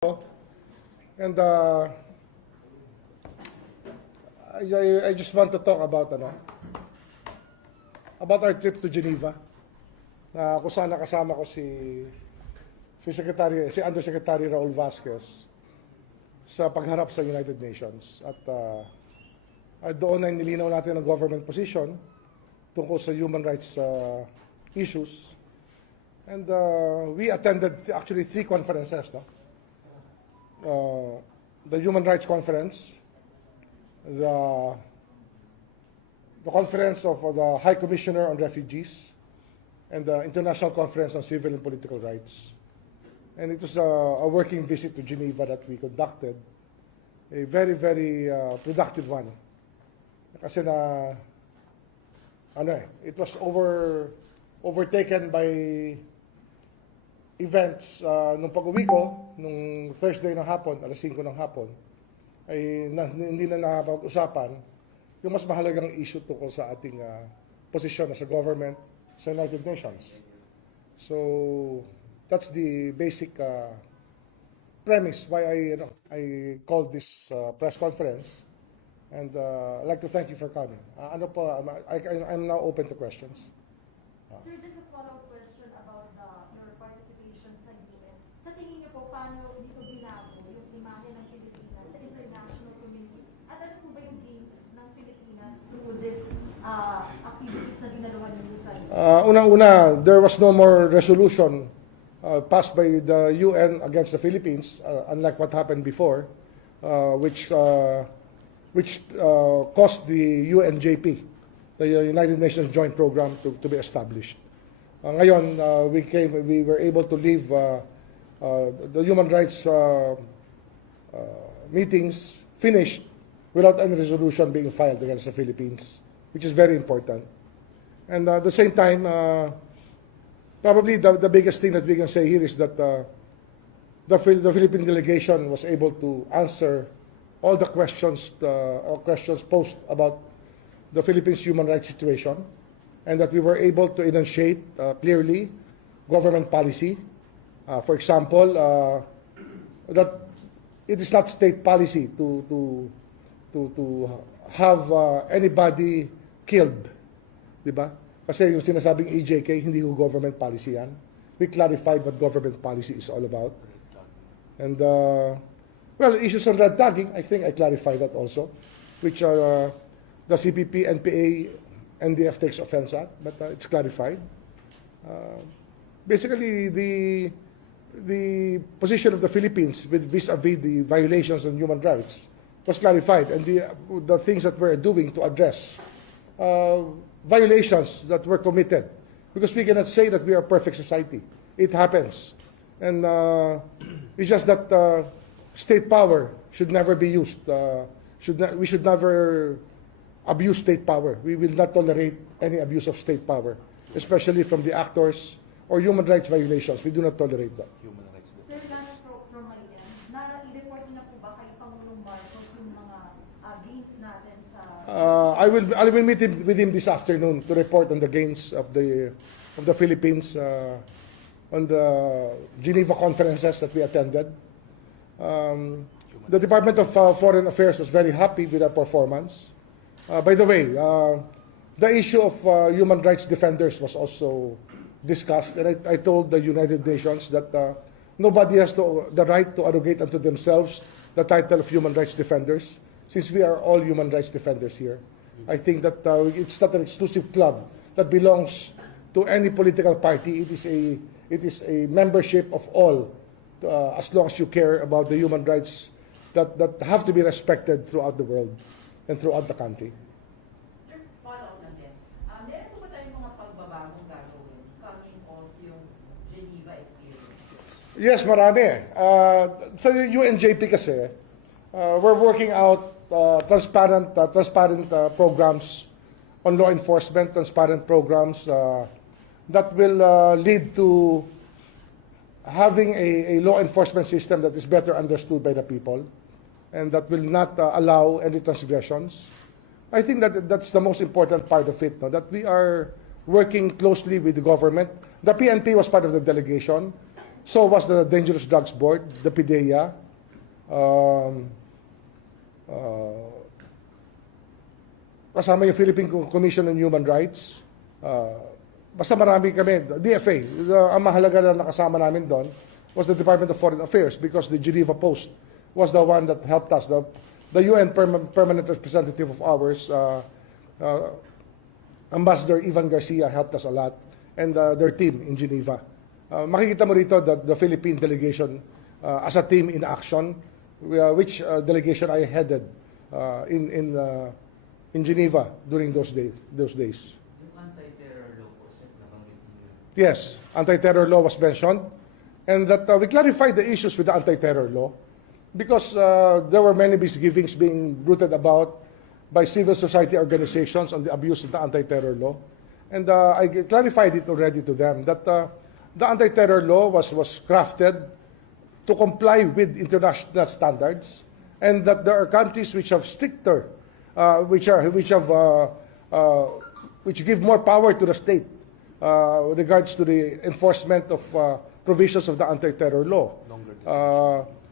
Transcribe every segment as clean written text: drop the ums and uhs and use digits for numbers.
And I just want to talk about our trip to Geneva. Kung saan nakasama ko si Undersecretary Raul Vasquez sa pagharap sa United Nations. At doon ay nilinaw natin ang government position tungkol sa human rights issues. And we attended actually 3 conferences, no? The Human Rights Conference, the Conference of the High Commissioner on Refugees, and the International Conference on Civil and Political Rights. And it was a working visit to Geneva that we conducted, a very, very productive one. Kasi it was overtaken by events. Nung pag-uwi ko, nung Thursday ng hapon, alas 5 ng hapon, ay hindi na nakapag-usapan yung mas mahalagang issue tungkol sa ating posisyon as a government sa United Nations. So, that's the basic premise why I called this press conference. And I'd like to thank you for coming. I'm now open to questions. Sir, just a follow-up question about your participation sa UN. Sa tingin niyo po, paano dito binago yung imahe ng Pilipinas sa international community? At ano po ba yung gains ng Pilipinas through this activities na ginawa niyo sa UN? Unang-una, there was no more resolution passed by the UN against the Philippines, unlike what happened before, which caused the UNJP, the United Nations Joint Program, to be established. Ngayon, we were able to leave the human rights meetings finished without any resolution being filed against the Philippines, which is very important. And at the same time, probably the biggest thing that we can say here is that the Philippine delegation was able to answer all the questions posed about the Philippines' human rights situation, and that we were able to enunciate clearly government policy. For example, that it is not state policy to have anybody killed, di ba? Kasi yung sinasabing EJK, hindi ko government policy yan. We clarified what government policy is all about. And well, issues on red tagging, I think I clarified that also, which are the CPP, NPA, NDF takes offense at, but it's clarified. Basically, the position of the Philippines with vis-a-vis the violations on human rights was clarified, and the things that we're doing to address violations that were committed, because we cannot say that we are a perfect society. It happens, and it's just that state power should never be used. We should never abuse state power. We will not tolerate any abuse of state power, especially from the actors or human rights violations. We do not tolerate that. Sir, last from my end, na-report na po ba kay Pangulong Marcos yung mga gains natin sa... I will meet with him this afternoon to report on the gains of the Philippines on the Geneva conferences that we attended. The Department of Foreign Affairs was very happy with our performance. By the way, the issue of human rights defenders was also discussed, and I told the United Nations that nobody has the right to arrogate unto themselves the title of human rights defenders, since we are all human rights defenders here. I think that it's not an exclusive club that belongs to any political party. It is a membership of all, as long as you care about the human rights that have to be respected throughout the world and throughout the country. Sir, follow na din. Meron po ba tayong mga pagbabagong gagawin coming off yung Geneva experience? Yes, marami. Sa UNJP kasi, we're working out transparent programs on law enforcement, transparent programs that will lead to having a law enforcement system that is better understood by the people, and that will not allow any transgressions. I think that that's the most important part of it, no? That we are working closely with the government. The PNP was part of the delegation, So was the Dangerous Drugs Board, the PIDEA, kasama yung Philippine Commission on Human Rights. Basta marami kami. DFA, ang mahalaga na nakasama namin doon was the Department of Foreign Affairs because the Geneva Post was the one that helped us. The UN permanent representative of ours, Ambassador Ivan Garcia, helped us a lot, and their team in Geneva. Makikita mo rito that the Philippine delegation as a team in action, which delegation I headed in Geneva during those days. Yung anti-terror law po, sir, nabanggit niyo. Yes, anti-terror law was mentioned, and that we clarified the issues with the anti-terror law because there were many misgivings being bruited about by civil society organizations on the abuse of the anti-terror law. And I clarified it already to them that the anti-terror law was crafted to comply with international standards, and that there are countries which have stricter, which give more power to the state with regards to the enforcement of provisions of the anti-terror law.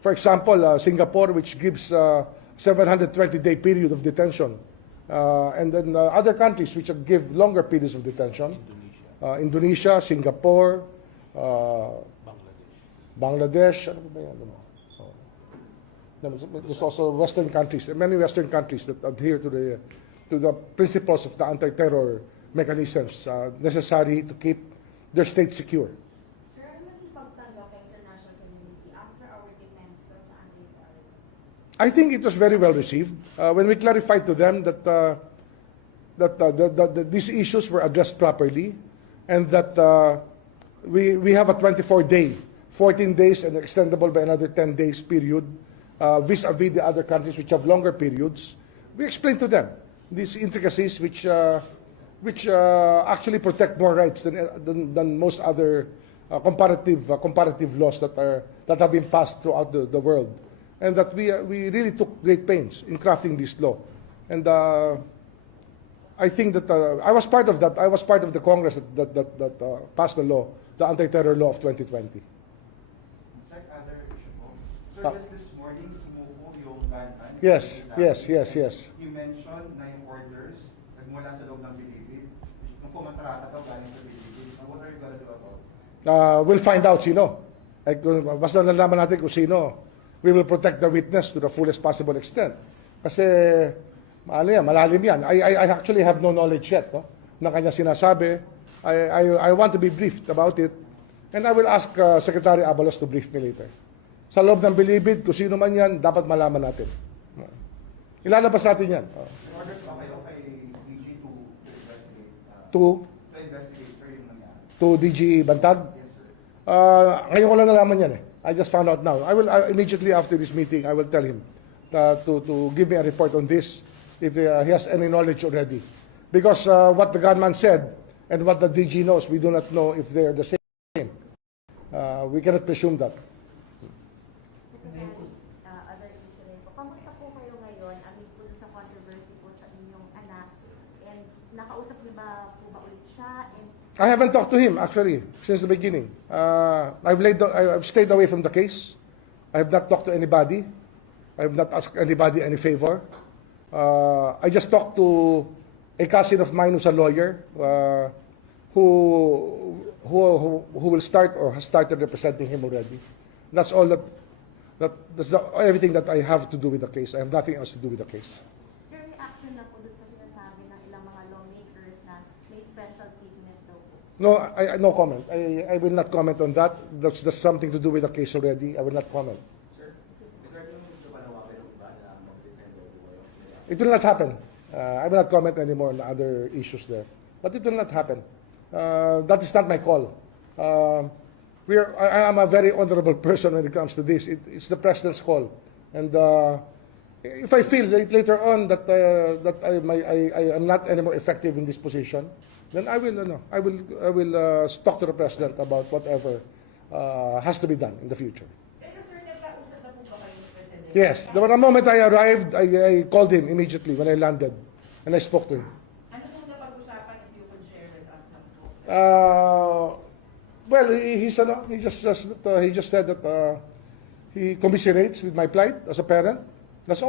For example, Singapore, which gives 720-day period of detention, and then other countries which give longer periods of detention. Indonesia, Singapore, Bangladesh. Ano ba yan? There's also Western countries, many Western countries that adhere to the principles of the anti-terror mechanisms necessary to keep their state secure. Sir, ano naging pagtanggap ng international community after our defense doon sa anti-terror? I think it was very well received when we clarified to them that these issues were addressed properly, and that we have a 24-day, 14 days, and extendable by another 10 days period vis-a-vis the other countries which have longer periods. We explained to them these intricacies which actually protect more rights than most other comparative laws that have been passed throughout the world, and that we really took great pains in crafting this law. And I think that I was part of that. I was part of the Congress that passed the law, the anti-terror law of 2020. Sir, other issue po. Sir, Ah. just this morning, sumuko yung lantan. Yes. You mentioned 9 orders nagmula sa loob ng Bilibid. Nung kumontrata daw galing sa Bilibid. What are you gonna do about it? We'll find out sino. Basta nalaman natin kung sino. We will protect the witness to the fullest possible extent. Kasi, malalim yan. I actually have no knowledge yet, no? Na kanya sinasabi. I want to be briefed about it. And I will ask Secretary Abalos to brief me later. Sa loob ng Bilibid, kung sino man yan, dapat malaman natin. Ilalabas natin yan. In order pa kayo kay DG to investigate, To sir, yung nangyari. DG Bantag. Yes, sir. Ngayon ko lang nalaman yan eh. I just found out now. I will immediately after this meeting, I will tell him to give me a report on this if he has any knowledge already. Because what the gunman said and what the DG knows, we do not know if they are the same. We cannot presume that. Other issue rin po. Kamusta po kayo ngayon amid po sa controversy po sa inyong anak? And nakausap niyo ba po ba ulit siya? And I haven't talked to him actually since the beginning. I've stayed away from the case. I have not talked to anybody. I have not asked anybody any favor. I just talked to a cousin of mine who's a lawyer who will start or has started representing him already. That's all everything that I have to do with the case. I have nothing else to do with the case. your reaction na po doon sa sinasabi ng ilang mga lawmakers na may special treatment daw po? No, no comment. I will not comment on that. That's something to do with the case already. I will not comment. Sir, regarding sa panawagan ng iba na mag-defend o It will not happen. I will not comment anymore on the other issues there. But it will not happen. That is not my call. I am a very honorable person when it comes to this. It's the president's call. And if I feel later on that I am not anymore effective in this position, then I will talk to the president about whatever has to be done in the future. Pero sir, nagkausap na po ba kayo sa President? Yes, the moment I arrived, I called him immediately when I landed, and I spoke to him. Ano po napag-usapan if you could share with us na po? Well, he just said that he commiserates with my plight as a parent. That's all.